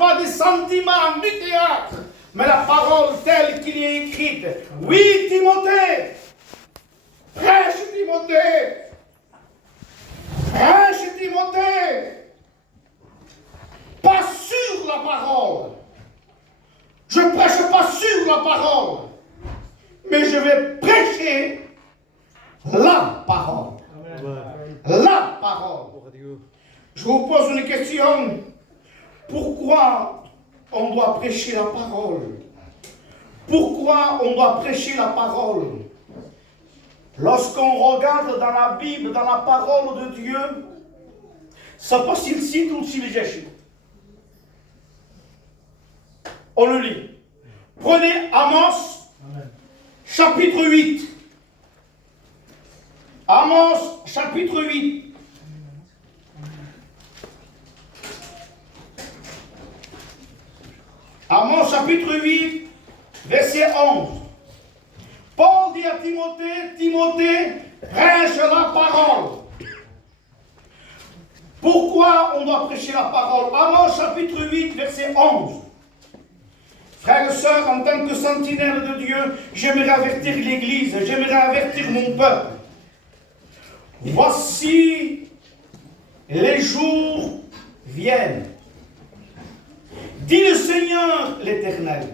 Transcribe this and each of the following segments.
Pas des sentiments du théâtre, mais la parole telle qu'il est écrite. Oui, Timothée, prêche Timothée, prêche Timothée, pas sur la parole. Je ne prêche pas sur la parole, mais je vais prêcher la parole. La parole. Je vous pose une question. Pourquoi on doit prêcher la parole? Pourquoi on doit prêcher la parole? Lorsqu'on regarde dans la Bible, dans la parole de Dieu, ça passe ici ou s'il gêche. On le lit. Prenez Amos, chapitre 8. Amos, chapitre 8. Amos, chapitre 8, verset 11. Paul dit à Timothée, Timothée, prêche la parole. Pourquoi on doit prêcher la parole? Amos, chapitre 8, verset 11. Frères et sœurs, en tant que sentinelle de Dieu, j'aimerais avertir l'Église, j'aimerais avertir mon peuple. Voici, les jours viennent, dit le Seigneur l'Éternel,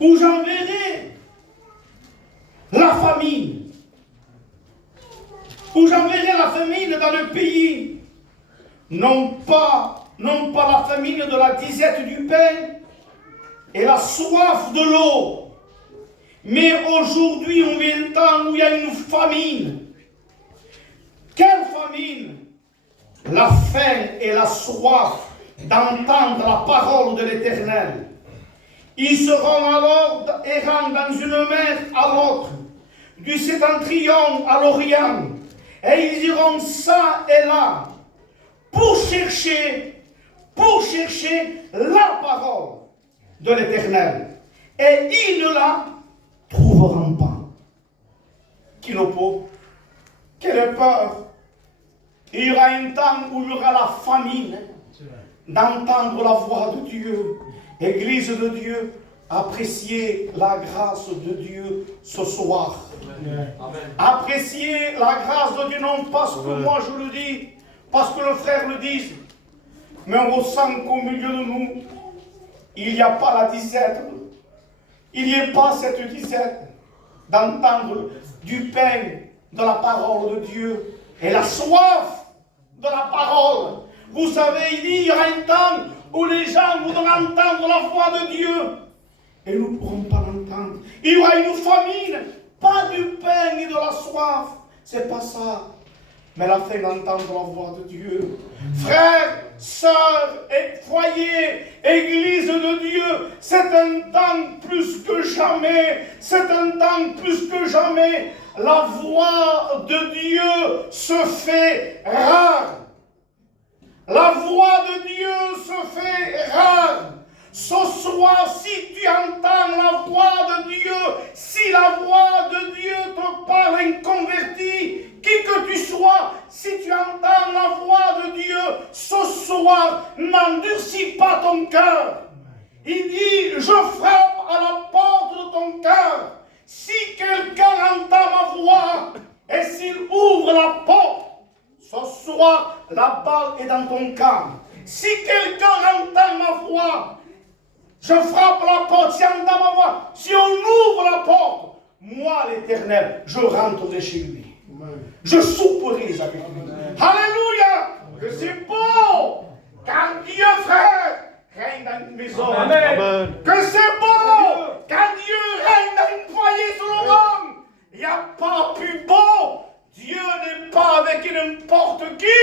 où j'enverrai la famine, où j'enverrai la famine dans le pays, non pas la famine de la disette du pain et la soif de l'eau, mais aujourd'hui on vit un temps où il y a une famine. Quelle famine? La faim et la soif d'entendre la parole de l'Éternel. Ils seront alors errants dans une mer à l'autre, du septentrion à l'orient, et ils iront ça et là pour chercher la parole de l'Éternel. Et ils ne la trouveront pas. Kilopo, quelle peur! Il y aura un temps où il y aura la famine d'entendre la voix de Dieu. Église de Dieu, appréciez la grâce de Dieu ce soir. Amen. Appréciez la grâce de Dieu, non parce que moi je le dis, parce que le frère le dit, mais on ressent qu'au milieu de nous, il n'y a pas la disette. Il n'y a pas cette disette d'entendre du pain de la parole de Dieu et la soif de la parole. Vous savez, il y aura un temps où les gens voudront entendre la voix de Dieu et nous ne pourrons pas l'entendre. Il y aura une famine, pas du pain ni de la soif. C'est pas ça. Mais la faim d'entendre la voix de Dieu. Frères, sœurs, et foyers, église de Dieu, c'est un temps plus que jamais. C'est un temps plus que jamais. La voix de Dieu se fait rare. La voix de Dieu se fait rare. Ce soir, si tu entends la voix de Dieu, si la voix de Dieu te parle inconverti, qui que tu sois, si tu entends la voix de Dieu, ce soir, n'endurcis pas ton cœur. Il dit, je frappe à la porte de ton cœur. Si quelqu'un entend ma voix, et s'il ouvre la porte, ce soir, la balle est dans ton camp. Si quelqu'un entend ma voix, je frappe la porte, si on entend ma voix, si on ouvre la porte, moi l'Éternel, je rentrerai chez lui. Je souperai avec lui. Alléluia! Que c'est beau quand Dieu, frère, règne dans une maison. Amen. Que c'est beau quand Dieu règne dans une foyer sur le monde. Il n'y a pas plus beau. Dieu n'est pas avec n'importe qui.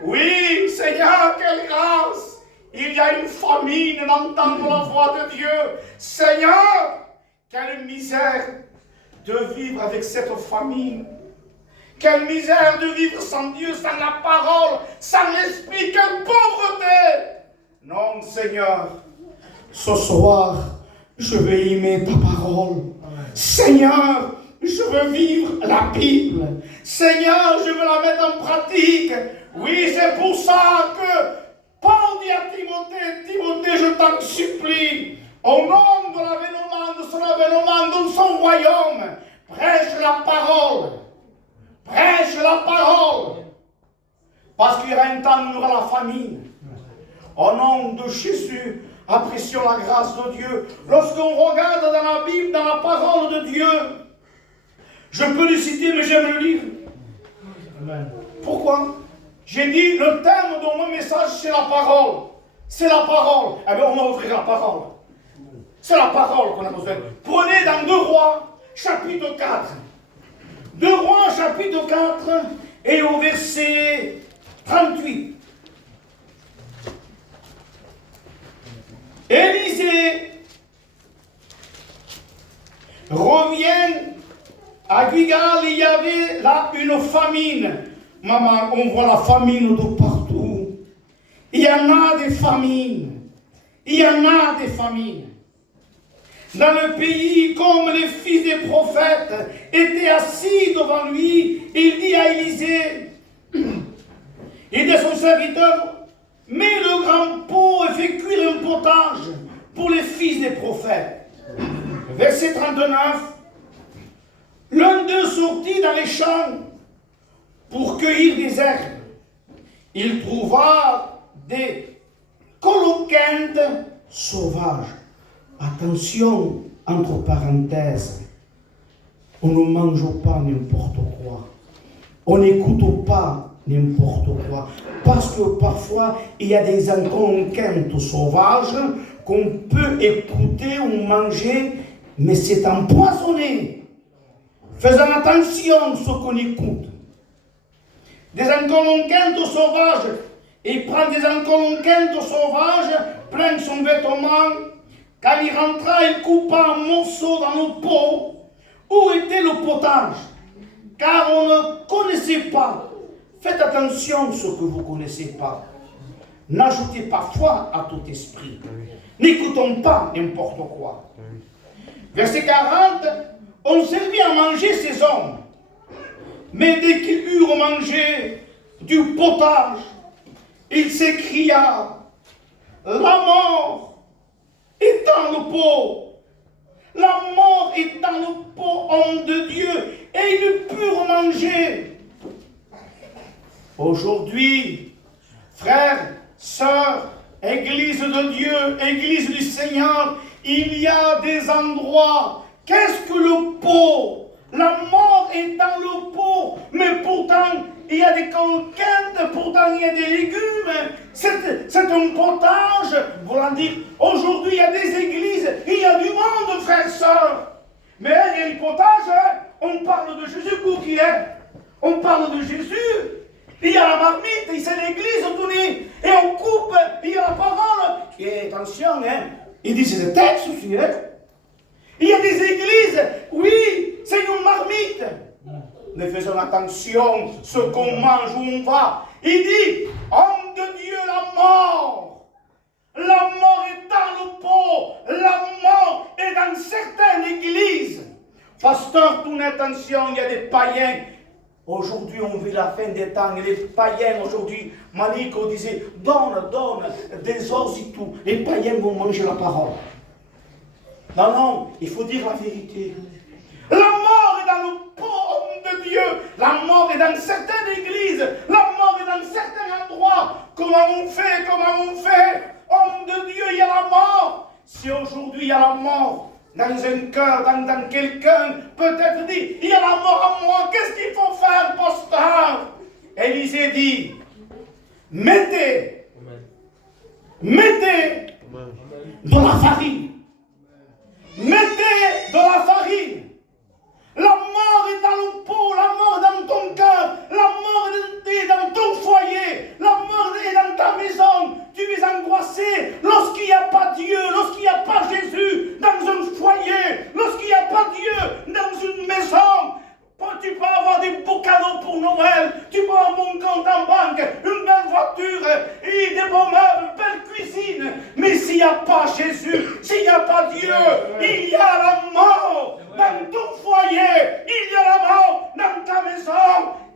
Oui, Seigneur, quelle grâce. Il y a une famine d'entendre la voix de Dieu. Seigneur, quelle misère de vivre avec cette famine. Quelle misère de vivre sans Dieu, sans la parole, sans l'esprit. Quelle pauvreté. Non, Seigneur, ce soir, je vais aimer ta parole. Seigneur, je veux vivre la Bible. Seigneur, je veux la mettre en pratique. Oui, c'est pour ça que t'en supplie, au nom de l'avènement de son avènement, de son royaume, prêche la parole. Prêche la parole. Parce qu'il y aura un temps où il y aura la famine. Au nom de Jésus, apprécions la grâce de Dieu. Lorsqu'on regarde dans la Bible, dans la parole de Dieu, je peux le citer, mais j'aime le lire. Amen. Pourquoi? J'ai dit, le thème de mon message, c'est la parole. C'est la parole. Eh bien, on va ouvrir la parole. C'est la parole qu'on a besoin. Prenez dans 2 Rois, chapitre 4. 2 Rois, chapitre 4, et au verset 38. Élisée revient à Gilgal, il y avait là une famine. Maman, on voit la famine de partout. Il y en a des famines. Il y en a des famines. Dans le pays, comme les fils des prophètes étaient assis devant lui, il dit à Élisée, il dit à son serviteur, mets le grand pot et fais cuire un potage pour les fils des prophètes. Verset 39, l'un d'eux sortit dans les champs pour cueillir des herbes. Il trouva des coloquintes sauvages. Attention, entre parenthèses, on ne mange pas n'importe quoi. On n'écoute pas n'importe quoi. Parce que parfois, il y a des enconquêtes sauvages qu'on peut écouter ou manger, mais c'est empoisonné. Faisons attention à ce qu'on écoute. Des enconquêtes sauvages. Il prend des enconquêtes sauvages, prend son vêtement. Quand il rentra, il coupa un morceau dans le pot où était le potage. Car on ne connaissait pas. Faites attention à ce que vous ne connaissez pas. N'ajoutez pas foi à tout esprit. N'écoutons pas n'importe quoi. Verset 40, on servit à manger ces hommes. Mais dès qu'ils eurent mangé du potage, il s'écria, la mort est dans le pot. La mort est dans le pot, homme de Dieu, et ils purent manger. Aujourd'hui, frères, sœurs, Église de Dieu, Église du Seigneur, il y a des endroits. Qu'est-ce que le pot? La mort est dans le pot, mais pourtant, il y a des conquêtes, pourtant il y a des légumes. C'est un potage. Voulant dire, aujourd'hui il y a des églises, il y a du monde, frères et sœurs. Mais il y a le potage, hein? On parle de Jésus qui est. On parle de Jésus. Il y a la marmite, c'est l'église tenue. Et on coupe, il y a la parole. Et attention, hein? Il dit c'est le texte aussi, hein? Il y a des églises, oui, c'est une marmite. Mais faisons attention, ce qu'on mange, où on va. Il dit, homme de Dieu, la mort. La mort est dans le pot. La mort est dans certaines églises. Pasteur, tournez attention, il y a des païens. Aujourd'hui, on vit la fin des temps. Et les païens, aujourd'hui, Manico disait, donne des os et tout. Les païens vont manger la parole. Non, non, il faut dire la vérité. La mort est dans le pot, homme de Dieu. La mort est dans certaines églises. La mort est dans certains endroits. Comment on fait? Homme de Dieu, il y a la mort. Si aujourd'hui il y a la mort dans un cœur, dans quelqu'un, peut-être dit, il y a la mort en moi. Qu'est-ce qu'il faut faire, pasteur? Élisée dit, mettez de la farine. Mettez de la farine. La mort est dans le pot, la mort est dans ton cœur, la mort est dans ton foyer, la mort est dans ta maison. Tu es angoissé lorsqu'il n'y a pas Dieu, lorsqu'il n'y a pas Jésus dans un foyer, lorsqu'il n'y a pas Dieu dans une maison. Tu peux avoir des beaux cadeaux pour Noël, tu peux avoir un bon compte en banque, une belle voiture, et des beaux meubles, une belle cuisine. Mais s'il n'y a pas Jésus, s'il n'y a pas Dieu, il y a la mort dans ton foyer, il y a la mort dans ta maison.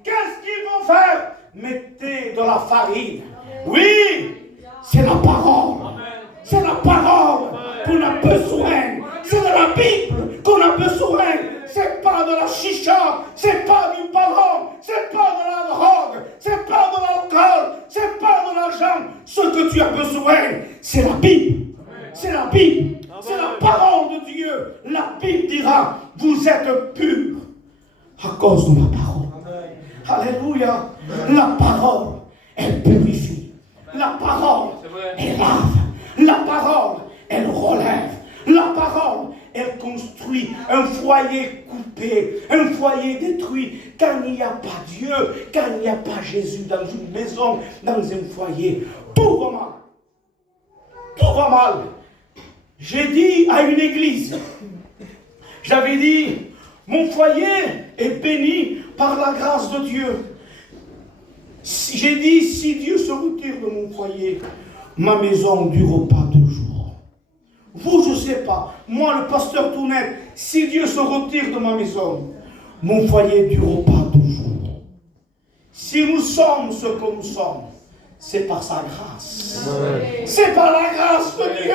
Qu'est-ce qu'il faut faire? Mettez de la farine. Oui, c'est la parole. C'est la parole. l'argent. Ce que tu as besoin, c'est la Bible. C'est la Bible. C'est la parole de Dieu. La Bible dira, vous êtes purs à cause de ma parole. Alléluia. La parole, elle purifie. La parole, elle lave. La parole, elle relève. La parole, elle construit un foyer coupé, un foyer détruit. Quand il n'y a pas Dieu, quand il n'y a pas Jésus dans une maison, dans un foyer, tout va mal. Tout va mal. J'ai dit à une église, j'avais dit, mon foyer est béni par la grâce de Dieu. J'ai dit, si Dieu se retire de mon foyer, ma maison ne durera pas 2 jours. Vous, je ne sais pas. Moi, le pasteur Tounet, si Dieu se retire de ma maison, mon foyer ne durera pas 2 jours. Si nous sommes ce que nous sommes, c'est par sa grâce. C'est par la grâce de Dieu.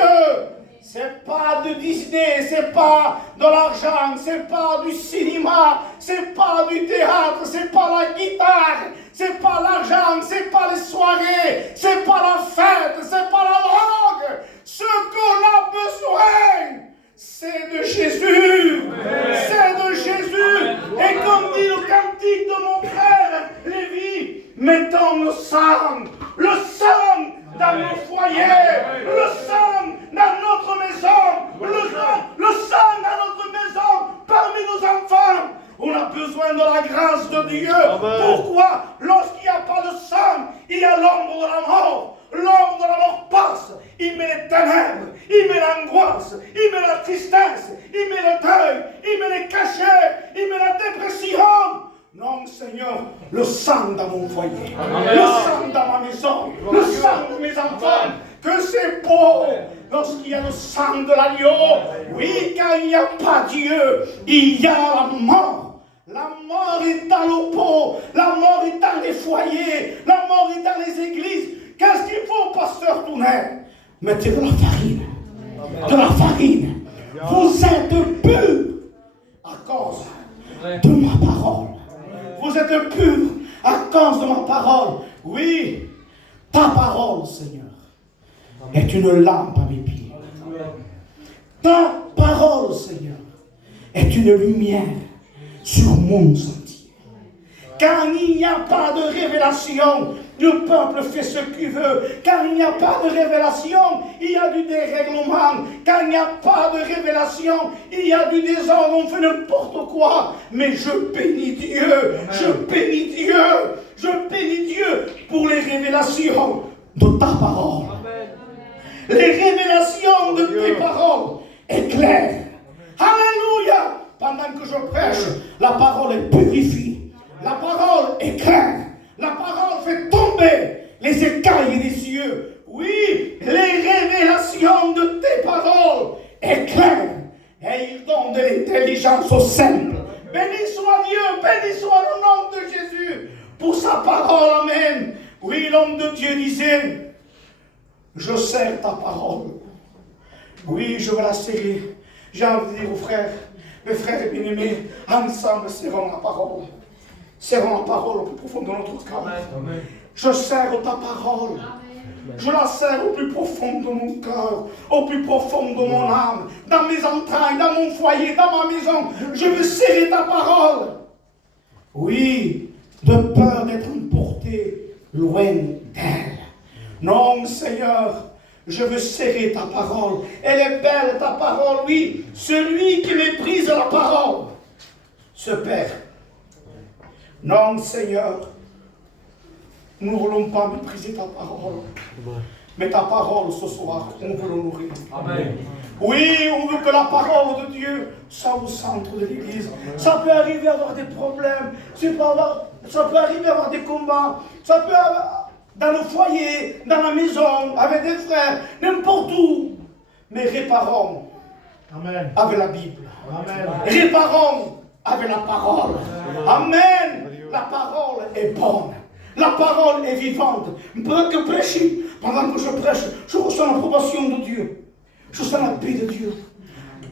C'est pas de Disney, c'est pas de l'argent, c'est pas du cinéma, c'est pas du théâtre, c'est pas la guitare, c'est pas l'argent, c'est pas les soirées, c'est pas la fête, c'est pas la drogue. Ce qu'on a besoin, c'est de Jésus. C'est de Jésus. Et comme dit le cantique de mon frère Lévi, mettons le sang dans nos foyers, le sang dans notre maison, le sang dans notre maison, parmi nos enfants. On a besoin de la grâce de Dieu. Pourquoi? Lorsqu'il n'y a pas de sang, il y a l'ombre de la mort. L'ombre de la mort passe. Il met les ténèbres, il met l'angoisse, il met la tristesse, il met le deuil, il met les cachets, il met la dépression. Non, Seigneur, le sang dans mon foyer, le sang dans ma maison, le sang de mes enfants, que c'est beau lorsqu'il y a le sang de l'agneau. Oui, quand il n'y a pas Dieu, il y a la mort. La mort est dans le pot, la mort est dans les foyers, la mort est dans les églises. Qu'est-ce qu'il faut, pasteur Tounet? Mettez de la farine. De la farine. Vous êtes purs à cause de ma parole. Vous êtes purs à cause de ma parole. Oui, ta parole, Seigneur, est une lampe à mes pieds. Ta parole, Seigneur, est une lumière sur mon sentier. Quand il n'y a pas de révélation, le peuple fait ce qu'il veut. Quand il n'y a pas de révélation, il y a du dérèglement. Quand il n'y a pas de révélation, il y a du désordre. On fait n'importe quoi. Mais je bénis Dieu. Je bénis Dieu. Je bénis Dieu pour les révélations de ta parole. Les révélations de tes paroles éclairent. Alléluia. Pendant que je prêche, la parole est purifiée. La parole éclaire. La parole fait tomber les écailles des cieux. Oui, les révélations de tes paroles éclairent. Et il donne de l'intelligence aux simples. Béni soit Dieu, béni soit le nom de Jésus pour sa parole. Amen. Oui, l'homme de Dieu disait, je serre ta parole. Oui, je vais la serrer. J'ai envie de dire aux frères, mes frères bien-aimés, ensemble serrons la parole. Serrons la parole au plus profond de notre cœur. Je serre ta parole. Je la serre au plus profond de mon cœur, au plus profond de mon âme, dans mes entrailles, dans mon foyer, dans ma maison. Je veux serrer ta parole. Oui, de peur d'être emporté loin d'elle. Non, Seigneur, je veux serrer ta parole. Elle est belle, ta parole, oui. Celui qui méprise la parole se perd. Non, Seigneur, nous ne voulons pas mépriser ta parole. Mais ta parole ce soir, on veut l'honorer. Amen. Oui, on veut que la parole de Dieu soit au centre de l'église. Ça peut arriver à avoir des problèmes, ça peut arriver à avoir des combats, ça peut avoir dans le foyer, dans la maison, avec des frères, n'importe où. Mais réparons. Amen. Avec la Bible. Amen. Réparons avec la parole. Amen. La parole est bonne. La parole est vivante. Pendant que je prêche, je ressens l'approbation de Dieu. Je sens la paix de Dieu.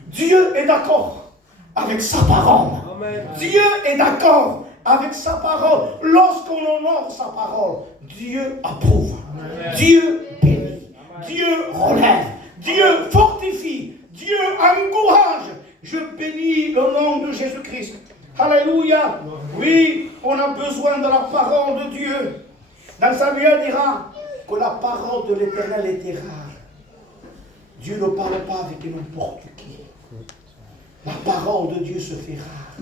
Dieu est d'accord avec sa parole. Amen. Dieu est d'accord avec sa parole. Lorsqu'on honore sa parole, Dieu approuve. Amen. Dieu bénit. Amen. Dieu relève. Dieu fortifie. Dieu encourage. Je bénis le nom de Jésus-Christ. Alléluia. Oui, on a besoin de la parole de Dieu. Dans Samuel dira que la parole de l'Éternel était rare. Dieu ne parle pas avec n'importe qui. La parole de Dieu se fait rare.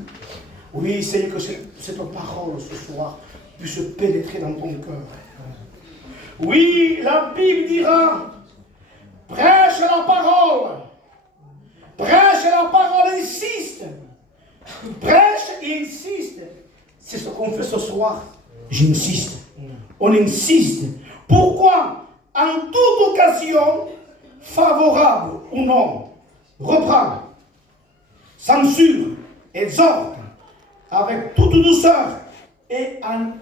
Oui, Seigneur, que cette parole ce soir puisse pénétrer dans ton cœur. Oui, la Bible dira, prêche la parole. Prêche la parole, insiste. Prêche et insiste. C'est ce qu'on fait ce soir. J'insiste. On insiste. Pourquoi? En toute occasion, favorable ou non, reprend, censure, exhorte avec toute douceur et en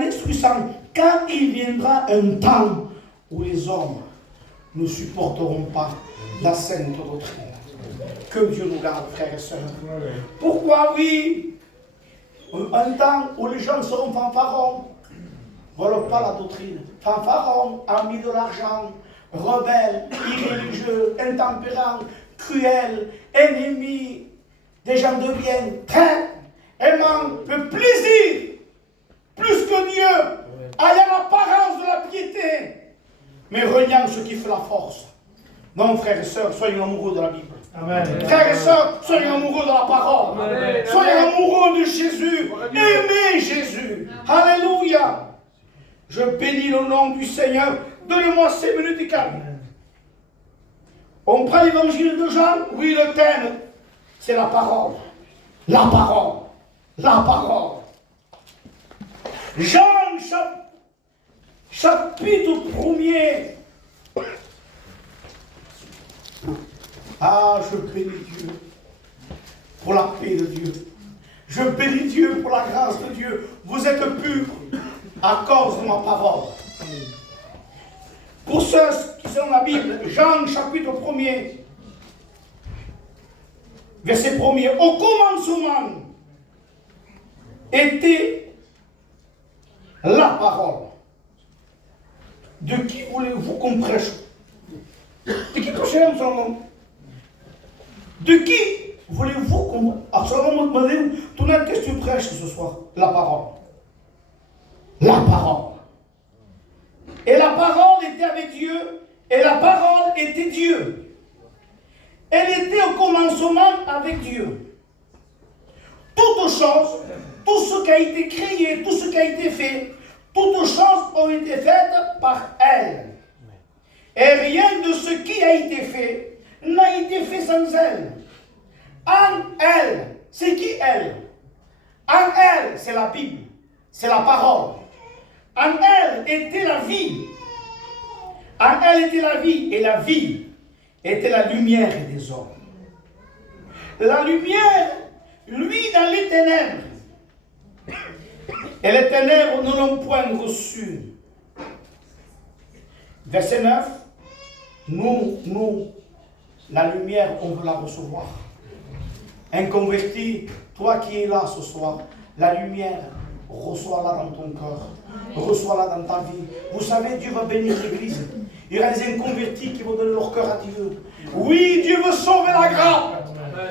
instruisant, car il viendra un temps où les hommes ne supporteront pas la sainte doctrine. Que Dieu nous garde, frères et sœurs. Pourquoi? Oui, un temps où les gens seront fanfarons, ne veulent pas la doctrine. Fanfarons, amis de l'argent, rebelles, irréligieux, intempérants, cruels, ennemis, des gens de bien, très aimant le plaisir, plus que Dieu, ayant l'apparence de la piété, mais reniant ce qui fait la force. Non, frères et sœurs, soyons amoureux de la Bible. Amen. Frères et sœurs, soyons amoureux de la parole. Amen. Soyons amoureux de Jésus. Aimez Jésus. Alléluia. Je bénis le nom du Seigneur. Donnez-moi 5 minutes de calme. On prend l'évangile de Jean. Oui, le thème, c'est la parole. La parole. La parole. Jean, chapitre 1er. Ah, je bénis Dieu pour la paix de Dieu. Je bénis Dieu pour la grâce de Dieu. Vous êtes purs à cause de ma parole. Pour ceux qui sont dans la Bible, Jean chapitre 1er, verset 1er. Au commencement était la parole. De qui voulez-vous qu'on prêche? De qui prêchez son nom? De qui voulez-vous qu'on... Absolument, demandez-vous, qu'est-ce que tu prêches ce soir? La parole. La parole. Et la parole était avec Dieu, et la parole était Dieu. Elle était au commencement avec Dieu. Toutes choses, tout ce qui a été créé, tout ce qui a été fait, toutes choses ont été faites par elle. Et rien de ce qui a été fait n'a été fait sans elle. En elle, c'est qui elle? En elle, c'est la Bible, c'est la parole. En elle était la vie. En elle était la vie, et la vie était la lumière des hommes. La lumière, lui, dans les ténèbres. Et les ténèbres ne l'ont point reçu. Verset 9. Nous, la lumière, on veut la recevoir. Un converti, toi qui es là ce soir, la lumière, reçois-la dans ton cœur. Reçois-la dans ta vie. Vous savez, Dieu va bénir l'Église. Il y aura des inconvertis qui vont donner leur cœur à Dieu. Oui, Dieu veut sauver la grappe.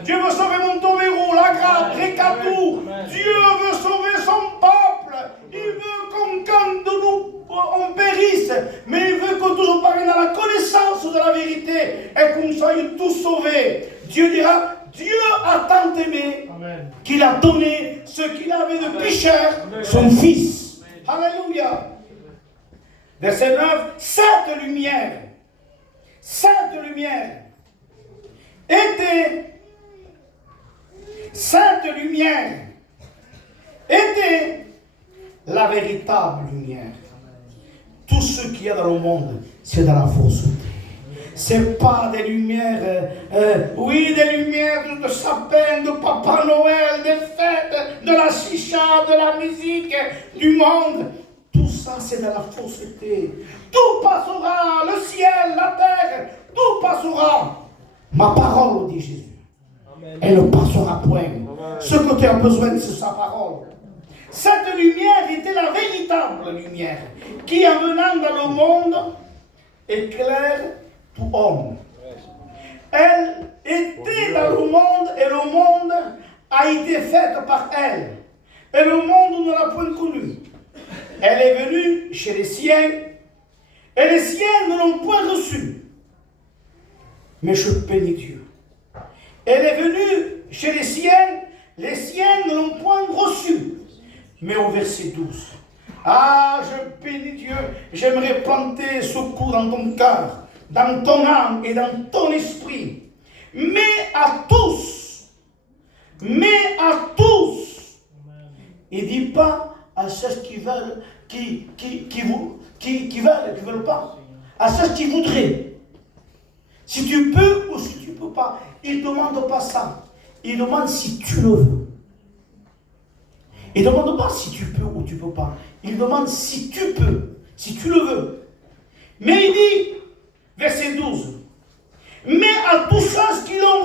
Dieu veut sauver Montomero, la grappe, Récatou. Dieu veut sauver son peuple. Il veut qu'aucun de nous on périsse. Mais il veut que tous on parvienne à la connaissance de la vérité. Et qu'on soit tous sauvés. Dieu dira, Dieu a tant aimé qu'il a donné ce qu'il avait de plus cher, son Fils. Alléluia. Verset 9, cette lumière était la véritable lumière. Tout ce qu'il y a dans le monde, c'est dans la fausseté. C'est pas des lumières, des lumières de sapin, de Papa Noël, des fêtes, de la chicha, de la musique, du monde. Tout ça, c'est de la fausseté. Tout passera, le ciel, la terre, tout passera. Ma parole, dit Jésus. Elle ne passera point. Ce que tu as besoin, c'est sa parole. Cette lumière était la véritable lumière qui, en venant dans le monde, éclaire tout homme. Elle était dans le monde et le monde a été fait par elle. Et le monde ne l'a point connue. Elle est venue chez les siens et les siens ne l'ont point reçue. Mais je bénis Dieu. Elle est venue chez les siens ne l'ont point reçue. Mais au verset 12, ah, je bénis Dieu, j'aimerais planter ce coup dans ton cœur, dans ton âme et dans ton esprit. Mais à tous, il ne dit pas à ceux qui veulent, qui veulent pas, à ceux qui voudraient. Si tu peux ou si tu ne peux pas, il ne demande pas ça. Il demande si tu le veux. Il ne demande pas si tu peux ou tu ne peux pas. Il demande si tu peux, si tu le veux. Mais il dit, verset 12, mais à tous ceux qui l'ont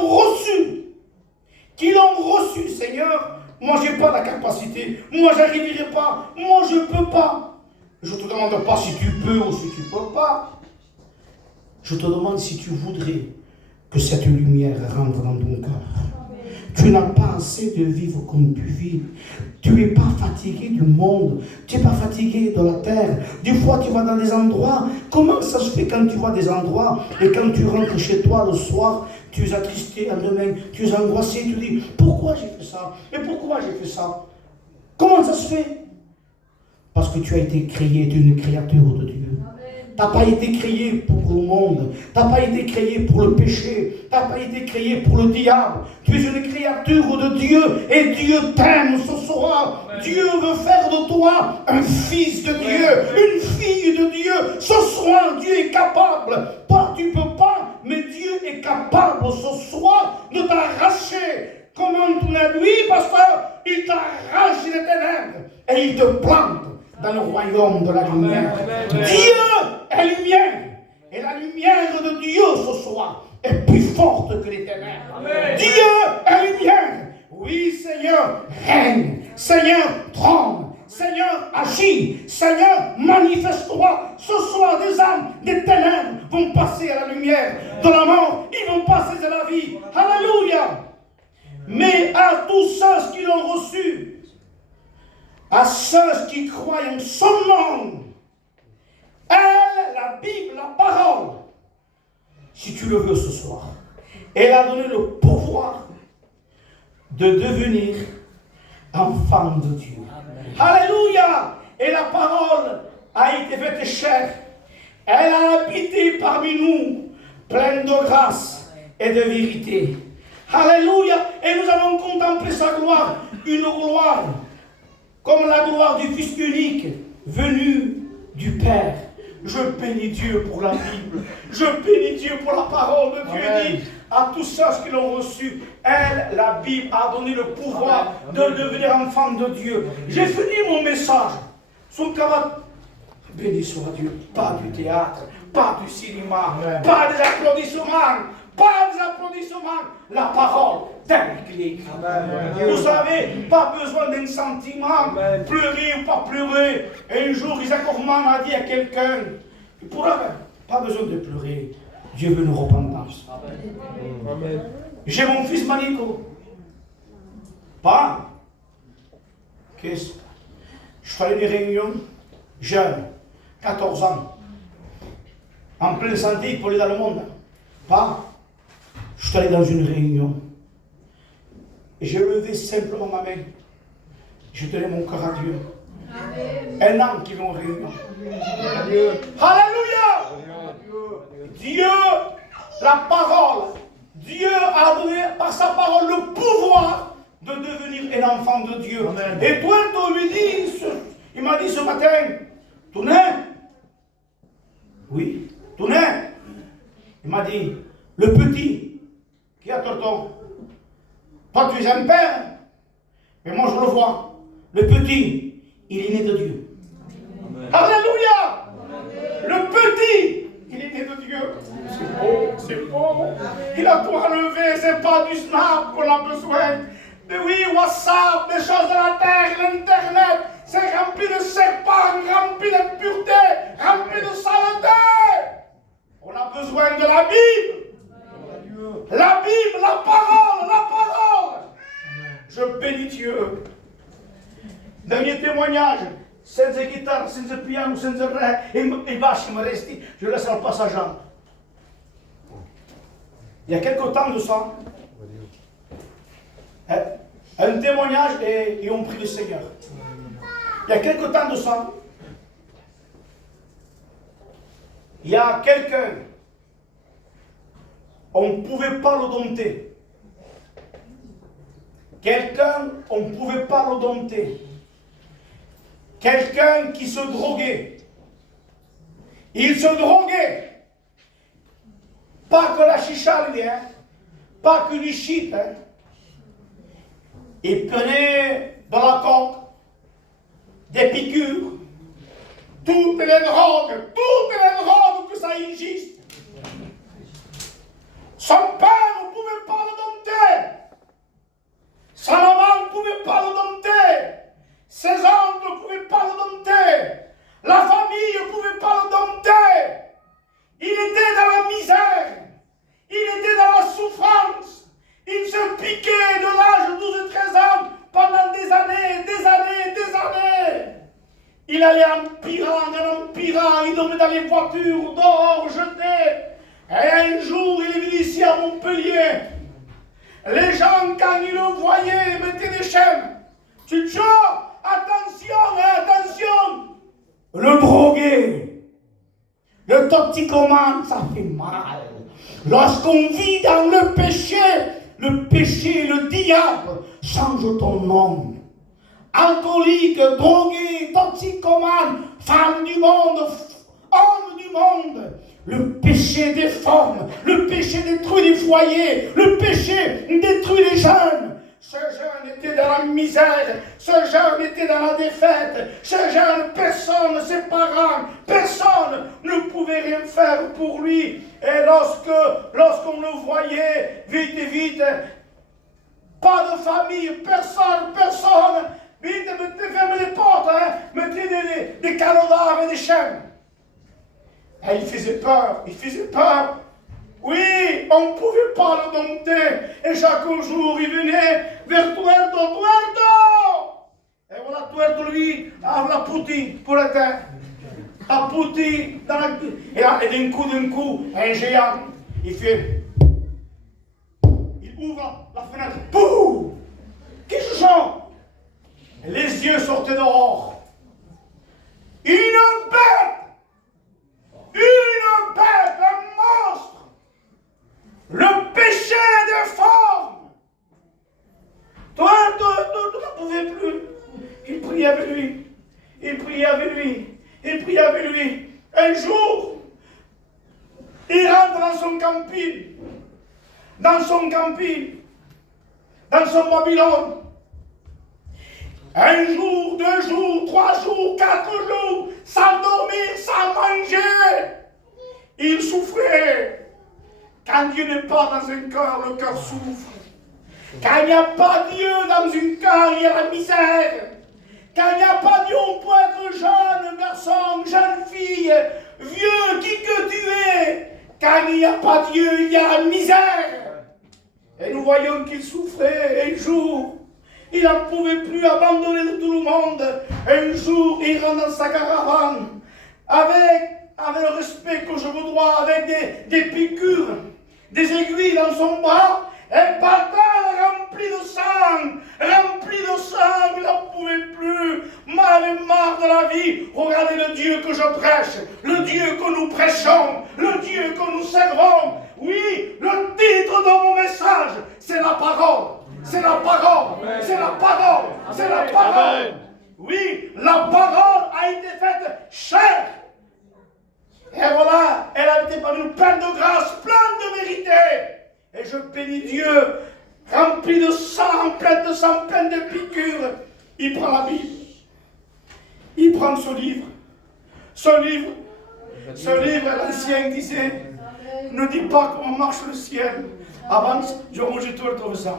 reçu, Seigneur, moi je n'ai pas la capacité, moi je n'arriverai pas, moi je ne peux pas. Je ne te demande pas si tu peux ou si tu ne peux pas. Je te demande si tu voudrais que cette lumière rentre dans ton cœur. Tu n'as pas assez de vivre comme tu vis. Tu n'es pas fatigué du monde. Tu n'es pas fatigué de la terre. Des fois, tu vas dans des endroits. Comment ça se fait quand tu vas des endroits et quand tu rentres chez toi le soir, tu es attristé à demain, tu es angoissé, tu dis, pourquoi j'ai fait ça? Et pourquoi j'ai fait ça? Comment ça se fait? Parce que tu as été créé d'une créature de Dieu. Tu n'as pas été créé pour le monde. Tu n'as pas été créé pour le péché. Tu n'as pas été créé pour le diable. Tu es une créature de Dieu et Dieu t'aime ce soir. Dieu veut faire de toi un fils de Dieu, une fille de Dieu. Ce soir, Dieu est capable. Toi, tu ne peux pas, mais Dieu est capable ce soir de t'arracher. Comment tu l'as dit, pasteur? Il t'arrache les ténèbres et il te plante dans le royaume de la lumière. Dieu est lumière. Et la lumière de Dieu ce soir est plus forte que les ténèbres. Dieu est lumière. Oui, Seigneur, règne. Seigneur, tremble. Seigneur, agis. Seigneur, manifeste-toi. Ce soir, des âmes, des ténèbres vont passer à la lumière de la mort. Ils vont passer à la vie. Alléluia. Mais à tous ceux qui l'ont reçu, à ceux qui croient en son nom, elle, la Bible, la parole, si tu le veux ce soir, elle a donné le pouvoir de devenir enfant de Dieu. Alléluia! Et la parole a été faite chair. Elle a habité parmi nous, pleine de grâce et de vérité. Alléluia! Et nous avons contemplé sa gloire, une gloire comme la gloire du Fils unique venu du Père. Je bénis Dieu pour la Bible. Je bénis Dieu pour la parole de Dieu. Amen. Dit à tous ceux qui l'ont reçu, elle, la Bible, a donné le pouvoir de devenir enfant de Dieu. J'ai fini mon message. Son camarade, béni soit Dieu. Pas du théâtre, pas du cinéma, Amen. Pas des applaudissements. Pas des applaudissements, la parole de l'Église. Vous savez, pas besoin d'un sentiment, Amen. Pleurer ou pas pleurer. Et un jour, Isaac Orman a dit à quelqu'un, pas besoin de pleurer, Dieu veut une repentance. Amen. J'ai mon fils Manico. Pas. Qu'est-ce? Je fais une réunion, jeune, 14 ans, en pleine santé, il peut aller dans le monde. Pas. Je suis allé dans une réunion et j'ai levé simplement ma main. J'ai donné mon cœur à Dieu. Amen. Un an qui va en réunion. Amen. Alléluia! Dieu, la parole, Dieu a donné par sa parole le pouvoir de devenir un enfant de Dieu. Amen. Et toi, il m'a dit ce matin, Tourné? Oui, Tourné? Il m'a dit, le petit, qui a tonton? Toi, tu es un père, mais moi je le vois. Le petit, il est né de Dieu. Amen. Alléluia! Amen. Le petit, il est né de Dieu. C'est beau, c'est beau. Il a tout enlevé, c'est pas pas du Snap qu'on a besoin. Mais oui, WhatsApp, des choses de la terre, l'Internet, c'est rempli de serpents, rempli de pureté, rempli de saleté. On a besoin de la Bible. La Bible, la parole, la parole. Je bénis Dieu. Dernier témoignage. Senza guitare, senza piano, senza re, e bassi me resti, je laisse le passage. Il y a quelque temps de ça, un témoignage et on prie le Seigneur. Il y a quelque temps de ça, il y a quelqu'un, on ne pouvait pas le dompter. Quelqu'un, on ne pouvait pas le dompter. Quelqu'un qui se droguait. Il se droguait. Pas que la chicha, lui, hein. Pas que du shit, hein. Il prenait de la coke, des piqûres, toutes les drogues que ça existe. Son père ne pouvait pas le dompter. Sa maman ne pouvait pas le dompter. Ses oncles ne pouvaient pas le dompter. La famille ne pouvait pas le dompter. Il était dans la misère. Il était dans la souffrance. Il se piquait de l'âge de 12 et 13 ans pendant des années. Il allait en empirant. Il dormait dans les voitures, dehors, jeté. Et un jour, il est venu ici à Montpellier. Les gens, quand ils le voyaient, mettaient des chaînes. Tu te attention. Le drogué, le toxicomane, ça fait mal. Lorsqu'on vit dans le péché, le diable change ton nom. Alcoolique, drogué, toxicomane, femme du monde, homme du monde. Le péché déforme, le péché détruit les foyers, le péché détruit les jeunes. Ce jeune était dans la misère, ce jeune était dans la défaite, ce jeune, personne, ses parents, personne ne pouvait rien faire pour lui. Et lorsqu'on le voyait, vite, pas de famille, personne, vite, fermez les portes, hein, mettez des calodards et des chaînes. Et il faisait peur. Oui, on ne pouvait pas le dompter. Et chaque jour, il venait vers Tuerto. Et voilà, Tuerto, lui, a la poutie pour la terre. La poutie, et d'un coup, un géant, il fait... Il ouvre la fenêtre. Pouh! Qu'est-ce que je sens? Les yeux sortaient dehors. Une bête, un monstre. Le péché déforme. Toi, tu ne pouvais plus. Il priait avec lui. Un jour, il rentre dans son camping, dans son Babylone. Un jour, 2 jours, 3 jours, 4 jours, sans dormir, sans manger. Il souffrait. Quand Dieu n'est pas dans un cœur, le cœur souffre. Quand il n'y a pas Dieu dans un cœur, il y a la misère. Quand il n'y a pas Dieu, on peut être jeune garçon, jeune fille, vieux, qui que tu es. Quand il n'y a pas Dieu, il y a la misère. Et nous voyons qu'il souffrait. Un jour, il n'en pouvait plus abandonner de tout le monde. Un jour, il rentre dans sa caravane avec le respect que je vous dois, avec des piqûres, des aiguilles dans son bras, et partant rempli de sang, il n'en pouvait plus, mal et marre de la vie. Regardez le Dieu que je prêche, le Dieu que nous prêchons, le Dieu que nous servons. Oui, le titre de mon message, c'est la parole. C'est la parole. Oui, la parole a été faite chair. Et voilà, elle a été par une pleine de grâce, pleine de vérité. Et je bénis Dieu, rempli de sang, plein de piqûres. Il prend la Bible. Il prend ce livre. L'ancien disait, ne dis pas comment marche le ciel. Avance, je range tout le ça.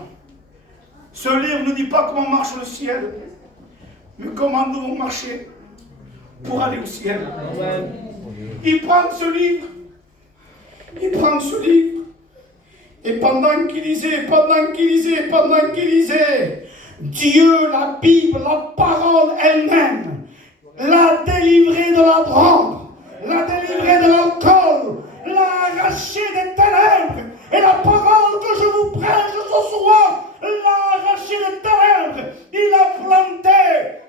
Ce livre ne dit pas comment marche le ciel, mais comment nous devons marcher pour aller au ciel. Il prend ce livre, et pendant qu'il lisait, Dieu, la Bible, la parole elle-même, l'a délivré de la drogue, l'a délivré de l'alcool, l'a arraché des ténèbres. Et la parole que je vous prêche ce soir, l'a arraché des ténèbres. Il l'a planté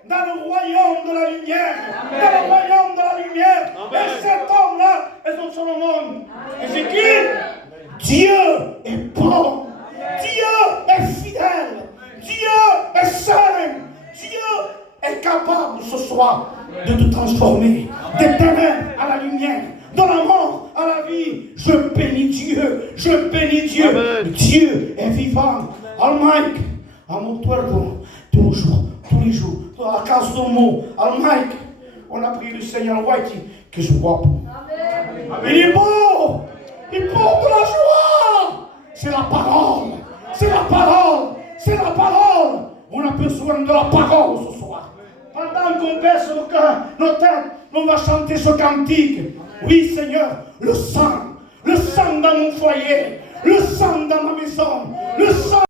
dans le royaume de la lumière. Dans le royaume de la lumière. Amen. Et cet homme-là est son Solomon. Et c'est qui? Dieu est bon. Dieu est fidèle. Dieu est saint. Dieu est capable ce soir de te transformer des ténèbres à la lumière, de la mort à la vie. Je bénis Dieu. Amen. Dieu est vivant. Almighty, amontoe-toi tous les jours. À cause de mot, Almighty, on a pris le Seigneur Whitey que je vois. Il est beau. Il porte la joie. C'est la parole. On a besoin de la parole ce soir. Pendant qu'on baisse nos têtes, on va chanter ce cantique. Oui, Seigneur, le sang dans mon foyer, le sang dans ma maison, le sang.